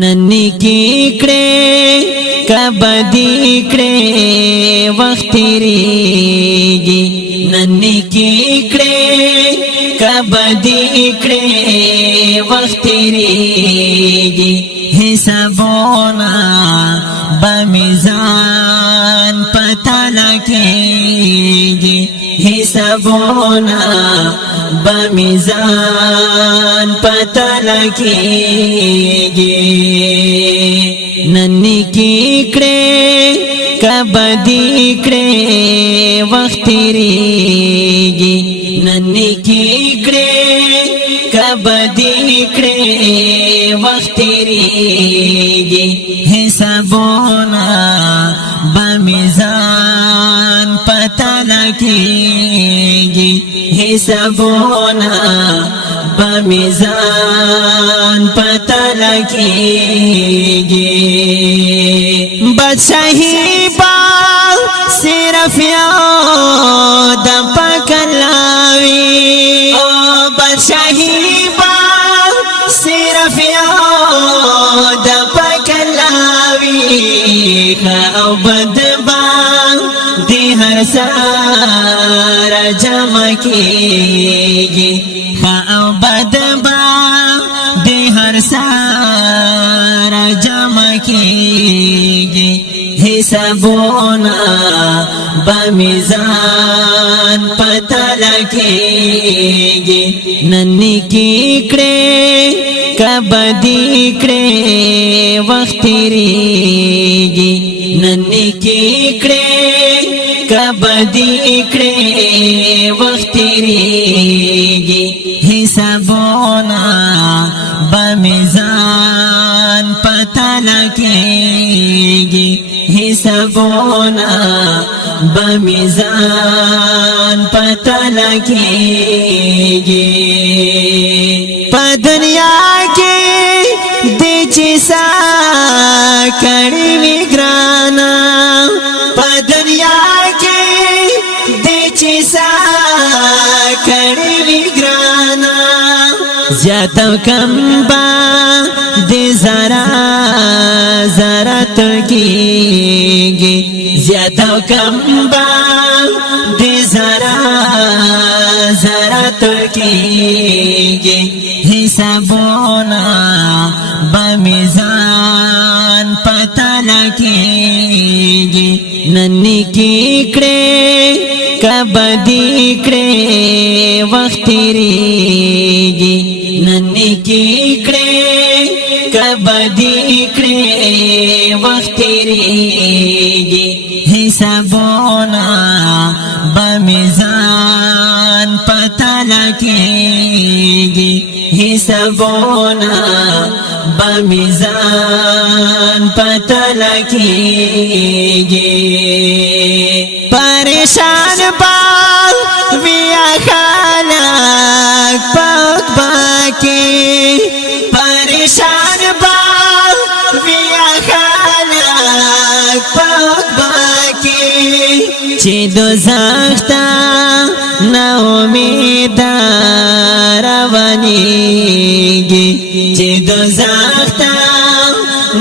ننی کی کڑے کبدی کڑے وقت تیریگی ننی کی کڑے کبدی کڑے وقت تیریگی حسابونا بمیزان پتہ لگیگی حسابونا بمیزان پتہ لگیگی ننی کی کڑے کبدی کڑے وقت تیریگی ننی کی کڑے کبدی کڑے وقت تیریگی حسابونا بمیزان پتہ لگیگی حسابونا بمیزان پتہ لگیگی بادشاہی با صرف یو د پکلاوی بادشاہی با صرف یو د پکلاوی او بد با دی هر سار جمع کیگی او بد با دی هر سار جمع کیگی حسابونا بمیزان پتہ لگیگی ننی کی کڑے کبدی کڑے وقت تیریگی ننی کی کڑے کبدی کڑے وقت تیریگی حسابونا بمیزان پتہ لگیگی حسابونا بمیزان پتہ لگیگی پا دنیا کی دی چیسا کڑی وی گرانا پا دنیا کی دی چیسا کڑی وی گرانا زیادہ کم با دی ذرا ذرا ترکیگی زیادہ کم با دی ذرا ذرا ترکیگی حسابونا بمیزان پتہ لگیگی ننی کی کڑے کبدی کڑے وقت تیریگی ننی کی کڑے کبدی کڑے وقت تیریگی حسابونا بمیزان پتہ لگیگی حسابونا بمیزان پتہ لگیگی پریشان با ویا خالق پاک باکی پریشان با ویا خالق پاک باکی چی دوزخ تا نا امید روانیگی چی دوزخ تا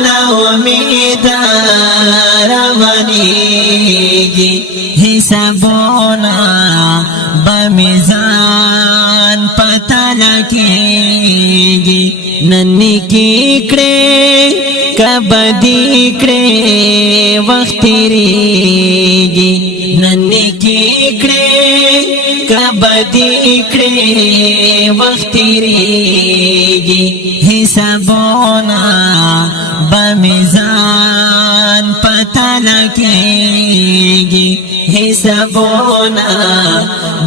نا امید روانیگی حسابونا بمیزان پتہ لگیگی ننی کی کڑے کبدی کڑے وقت تیریگی ننی کی کڑے کبدی کڑے وقت تیریگی حسابونا بمیزان پتہ لگیگی حسابونا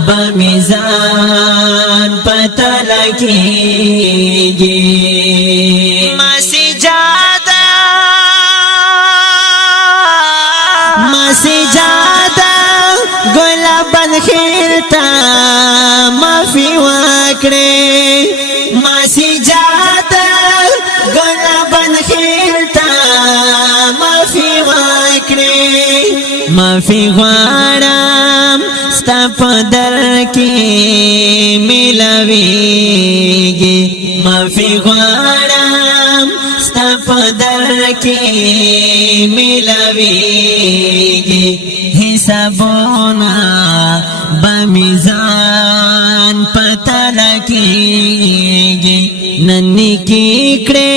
بمیزان پتہ لگیگی مسجادہ گلابن خیلتا معافی واکڑے مسجادہ گلابن خیلتا معافی واکڑے معافی غواړم ستا په در کې ملاويږي معافي غواړم ستا پدر کی ملاویگی حسابونا بمیزان پتا لکیگی ننی کی کڑے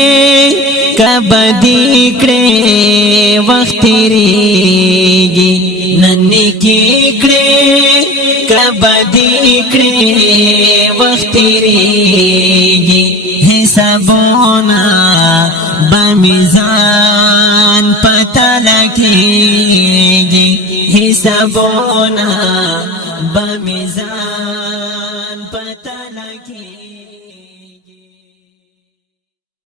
کبدی کڑے وقت ریگی ننی کی کڑے کبدی کڑے وقت ریگی حسابونا بمیزان پتا لکیگی حسابونا بمیزان